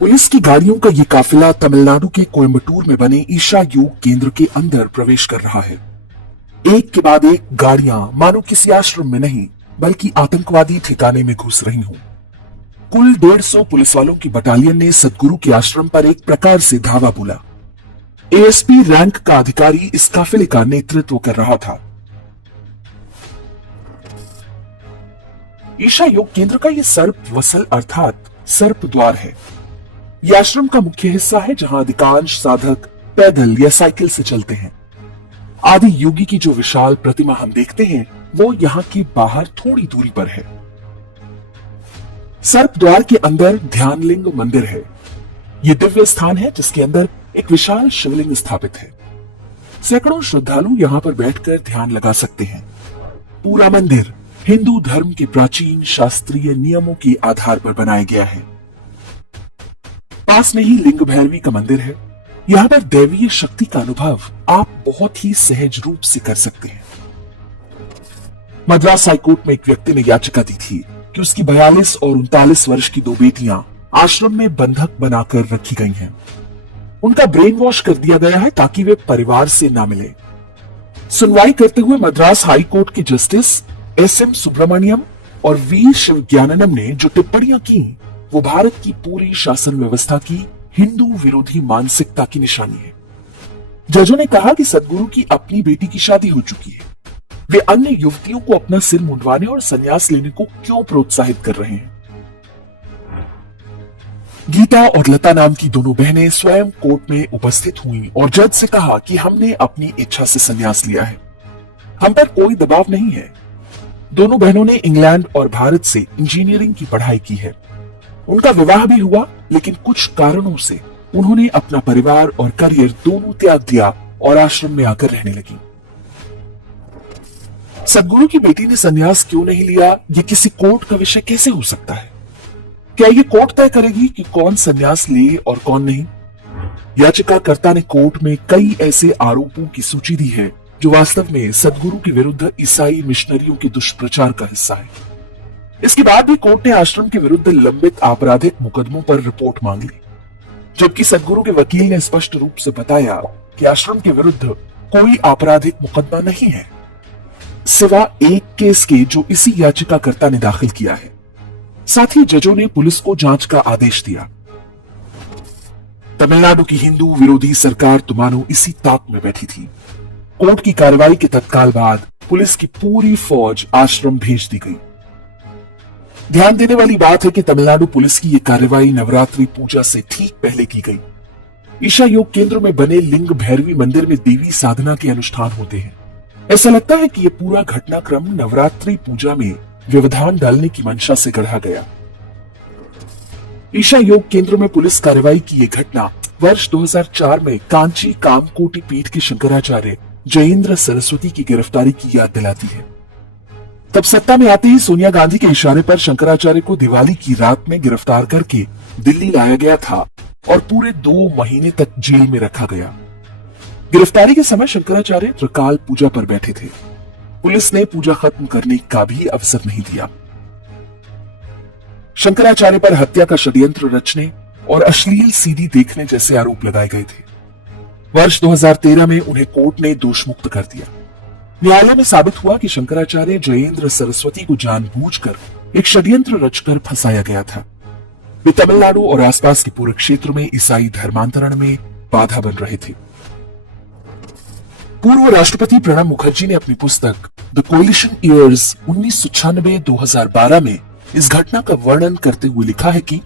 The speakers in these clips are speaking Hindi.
पुलिस की गाड़ियों का ये काफिला तमिलनाडु के कोयम्बटूर में बने ईशा योग केंद्र के अंदर प्रवेश कर रहा है। एक के बाद एक गाड़ियां मानो किसी आश्रम में नहीं बल्कि आतंकवादी ठिकाने में घुस रही हों। कुल 150 पुलिस वालों की बटालियन ने सदगुरु के आश्रम पर एक प्रकार से धावा बोला। एएसपी रैंक का अधिकारी इस काफिले का नेतृत्व कर रहा था। ईशा योग केंद्र का यह सर्प वसल अर्थात सर्प द्वार है। यह आश्रम का मुख्य हिस्सा है जहां अधिकांश साधक पैदल या साइकिल से चलते हैं। आदि योगी की जो विशाल प्रतिमा हम देखते हैं वो यहाँ के बाहर थोड़ी दूरी पर है। सर्प द्वार के अंदर ध्यानलिंग मंदिर है। यह दिव्य स्थान है जिसके अंदर एक विशाल शिवलिंग स्थापित है। सैकड़ों श्रद्धालु यहाँ पर बैठकर ध्यान लगा सकते हैं। पूरा मंदिर हिंदू धर्म के प्राचीन शास्त्रीय नियमों के आधार पर बनाया गया है। पास में ही लिंग भैरवी का मंदिर है। यहाँ पर दैवीय शक्ति का अनुभव आप बहुत ही सहज रूप से कर सकते हैं। मद्रास हाईकोर्ट में एक व्यक्ति ने याचिका दी थी कि उसकी 42 और 39 वर्ष की 2 बेटियां आश्रम में बंधक बनाकर रखी गई हैं। उनका ब्रेन वॉश कर दिया गया है ताकि वे परिवार से ना मिले। सुनवाई करते हुए मद्रास हाईकोर्ट के जस्टिस एसएम सुब्रमण्यम और वी शिवज्ञाननम ने जो टिप्पणियां की वो भारत की पूरी शासन व्यवस्था की हिंदू विरोधी मानसिकता की निशानी है। जजों ने कहा कि सदगुरु की अपनी बेटी की शादी हो चुकी है। वे अन्य युवतियों को अपना सिर मुंडवाने और संन्यास लेने को क्यों प्रोत्साहित कर रहे हैं। गीता और लता नाम की दोनों बहनें स्वयं कोर्ट में उपस्थित हुईं और जज से कहा कि हमने अपनी इच्छा से संन्यास लिया है, हम पर कोई दबाव नहीं है। दोनों बहनों ने इंग्लैंड और भारत से इंजीनियरिंग की पढ़ाई की है। उनका विवाह भी हुआ, लेकिन कुछ कारणों से उन्होंने अपना परिवार और करियर दोनों त्याग दिया और आश्रम में आकर रहने लगी। सदगुरु की बेटी ने संन्यास क्यों नहीं लिया, ये किसी कोर्ट का विषय कैसे हो सकता है? क्या ये कोर्ट तय करेगी कि कौन संन्यास ले और कौन नहीं? याचिकाकर्ता ने कोर्ट में कई ऐसे आरोपों की सूची दी है जो वास्तव में सदगुरु के विरुद्ध ईसाई मिशनरियों के दुष्प्रचार का हिस्सा है। इसके बाद भी कोर्ट ने आश्रम के विरुद्ध लंबित आपराधिक मुकदमों पर रिपोर्ट मांग ली, जबकि सदगुरु के वकील ने स्पष्ट रूप से बताया कि आश्रम के विरुद्ध कोई आपराधिक मुकदमा नहीं है, सिवा एक केस के जो इसी याचिकाकर्ता ने दाखिल किया है। साथ ही जजों ने पुलिस को जांच का आदेश दिया। तमिलनाडु की हिंदू विरोधी सरकार तो मानो इसी ताक में बैठी थी। कोर्ट की कार्रवाई के तत्काल बाद पुलिस की पूरी फौज आश्रम भेज दी गई। ध्यान देने वाली बात है कि तमिलनाडु पुलिस की यह कार्रवाई नवरात्रि पूजा से ठीक पहले की गई। ईशा योग केंद्र में बने लिंग भैरवी मंदिर में देवी साधना के अनुष्ठान होते हैं। ऐसा लगता है कि यह पूरा घटनाक्रम नवरात्रि पूजा में व्यवधान डालने की मंशा से गढ़ा गया। ईशा योग केंद्र में पुलिस कार्रवाई की यह घटना वर्ष 2004 में कांची कामकोटि पीठ के शंकराचार्य जयेंद्र सरस्वती की गिरफ्तारी की याद दिलाती है। तब सत्ता में आते ही सोनिया गांधी के इशारे पर शंकराचार्य को दिवाली की रात में गिरफ्तार करके दिल्ली लाया गया था और पूरे 2 महीने तक जेल में रखा गया। गिरफ्तारी के समय शंकराचार्य त्रिकाल पूजा पर बैठे थे। पुलिस ने पूजा खत्म करने का भी अवसर नहीं दिया। शंकराचार्य पर हत्या का षड्यंत्र रचने और अश्लील सीडी देखने जैसे आरोप लगाए गए थे। वर्ष 2013 में उन्हें कोर्ट ने दोषमुक्त कर दिया। न्यायालय में साबित हुआ कि शंकराचार्य जयेंद्र सरस्वती को जानबूझकर एक षड्यंत्र रचकर फंसाया गया था। वे तमिलनाडु और आसपास के पूरे क्षेत्र में ईसाई धर्मांतरण में बाधा बन रहे थे। पूर्व राष्ट्रपति प्रणब मुखर्जी ने अपनी पुस्तक द कोलिशन ईयर्स 1996-2012 में इस घटना का वर्णन करते हुए लिखा है कि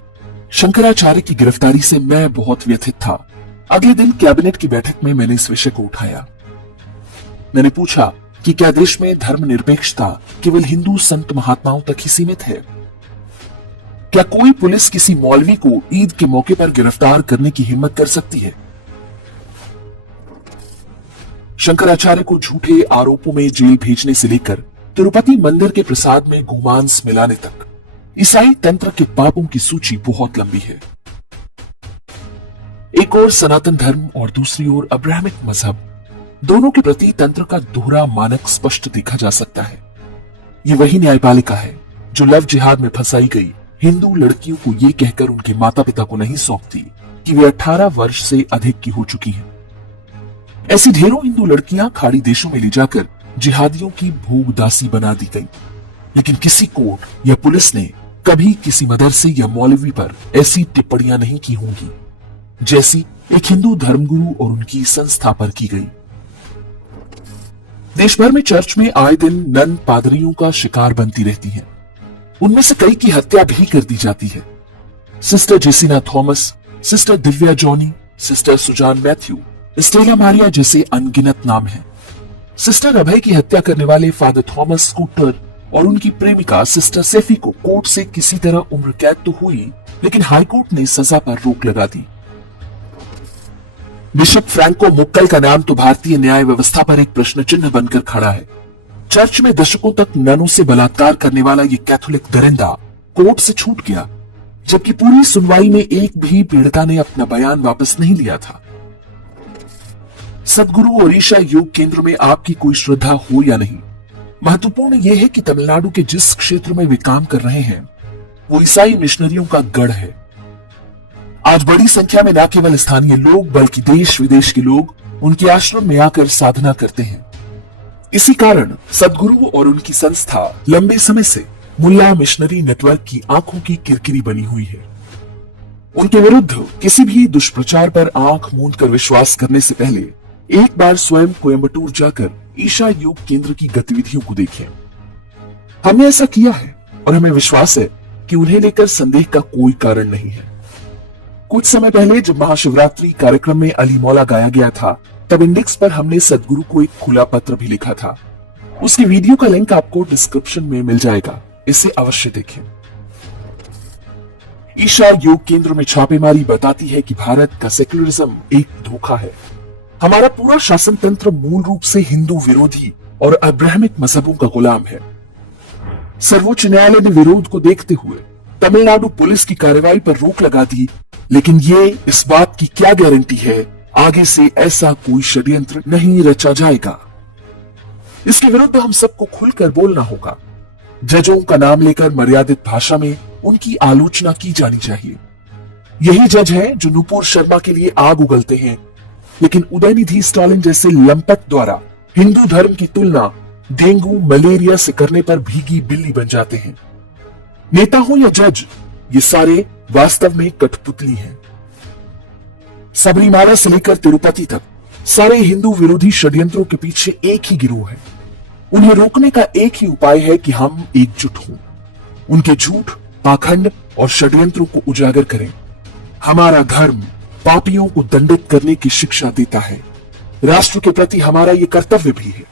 शंकराचार्य की गिरफ्तारी से मैं बहुत व्यथित था। अगले दिन कैबिनेट की बैठक में मैंने इस विषय को उठाया। मैंने पूछा कि क्या देश में धर्मनिरपेक्षता केवल हिंदू संत महात्माओं तक ही सीमित है? क्या कोई पुलिस किसी मौलवी को ईद के मौके पर गिरफ्तार करने की हिम्मत कर सकती है? शंकराचार्य को झूठे आरोपों में जेल भेजने से लेकर तिरुपति मंदिर के प्रसाद में गोमांस मिलाने तक ईसाई तंत्र के पापों की सूची बहुत लंबी है। एक ओर सनातन धर्म और दूसरी ओर अब्राहमिक मजहब, दोनों के प्रति तंत्र का दोहरा मानक स्पष्ट देखा जा सकता है। ये वही न्यायपालिका है जो लव जिहाद में फंसाई गई हिंदू लड़कियों को ये कहकर उनके माता पिता को नहीं सौंपती कि वे 18 वर्ष से अधिक की हो चुकी हैं। ऐसी ढेरों हिंदू लड़कियां खाड़ी देशों में ले जाकर जिहादियों की भोग दासी बना दी गई, लेकिन किसी कोर्ट या पुलिस ने कभी किसी मदरसे या मौलवी पर ऐसी टिप्पणियां नहीं की होंगी जैसी एक हिंदू धर्मगुरु और उनकी संस्था पर की गई। देश भर में चर्च में आए दिन नन पादरियों का शिकार बनती रहती हैं। उनमें से कई की हत्या भी कर दी जाती है। Sister Jesina Thomas, sister Divya Johnny, sister Susan Mathew, Stella Maria जैसे अनगिनत नाम हैं। सिस्टर अभय की हत्या करने वाले फादर थॉमस स्कूटर और उनकी प्रेमिका सिस्टर सेफी को कोर्ट से किसी तरह उम्र कैद तो हुई, लेकिन हाईकोर्ट ने सजा पर रोक लगा दी। बिशप फ्रैंको मुक्कल का नाम तो भारतीय न्याय व्यवस्था पर एक प्रश्न चिन्ह बनकर खड़ा है। चर्च में दशकों तक ननों से बलात्कार करने वाला ये कैथोलिक दरिंदा कोर्ट से छूट गया, जबकि पूरी सुनवाई में एक भी पीड़िता ने अपना बयान वापस नहीं लिया था। सदगुरु और ईशा योग केंद्र में आपकी कोई श्रद्धा हो या नहीं, महत्वपूर्ण यह है कि तमिलनाडु के जिस क्षेत्र में वे काम कर रहे हैं वो ईसाई मिशनरियों का गढ़ है। आज बड़ी संख्या में न केवल स्थानीय लोग बल्कि देश विदेश के लोग उनके आश्रम में आकर साधना करते हैं। इसी कारण सदगुरु और उनकी संस्था लंबे समय से मुल्ला मिशनरी नेटवर्क की आंखों की किरकिरी बनी हुई है। उनके विरुद्ध किसी भी दुष्प्रचार पर आंख मूंद कर विश्वास करने से पहले एक बार स्वयं कोयम्बटूर जाकर ईशा योग केंद्र की गतिविधियों को देखें। हमने ऐसा किया है और हमें विश्वास है कि उन्हें लेकर संदेह का कोई कारण नहीं है। कुछ समय पहले जब महाशिवरात्रि कार्यक्रम में अली मौला गाया गया था, तब इंडेक्स पर हमने सदगुरु को एक खुला पत्र भी लिखा था। उसकी वीडियो का लिंक आपको डिस्क्रिप्शन में मिल जाएगा, इसे अवश्य देखें। ईशा योग केंद्र में छापेमारी बताती है कि भारत का सेक्युलरिज्म एक धोखा है। हमारा पूरा शासन तंत्र मूल रूप से हिंदू विरोधी और अब्राहमिक मजहबों का गुलाम है। सर्वोच्च न्यायालय ने विरोध को देखते हुए तमिलनाडु पुलिस की कार्रवाई पर रोक लगा दी, लेकिन ये इस बात की क्या गारंटी है आगे से ऐसा कोई षड्यंत्र नहीं रचा जाएगा। इसके विरुद्ध हम सबको खुलकर बोलना होगा। जजों का नाम लेकर मर्यादित भाषा में उनकी आलोचना की जानी चाहिए। यही जज हैं जो नुपुर शर्मा के लिए आग उगलते हैं, लेकिन उदयनिधि स्टालिन जैसे लंपट द्वारा हिंदू धर्म की तुलना डेंगू मलेरिया से करने पर भीगी बिल्ली बन जाते हैं। नेता हो या जज, ये सारे वास्तव में कठपुतली हैं। सबरीमाला से लेकर तिरुपति तक सारे हिंदू विरोधी षड्यंत्रों के पीछे एक ही गिरोह है। उन्हें रोकने का एक ही उपाय है कि हम एकजुट हों, उनके झूठ, पाखंड और षड्यंत्रों को उजागर करें। हमारा धर्म पापियों को दंडित करने की शिक्षा देता है। राष्ट्र के प्रति हमारा यह कर्तव्य भी है।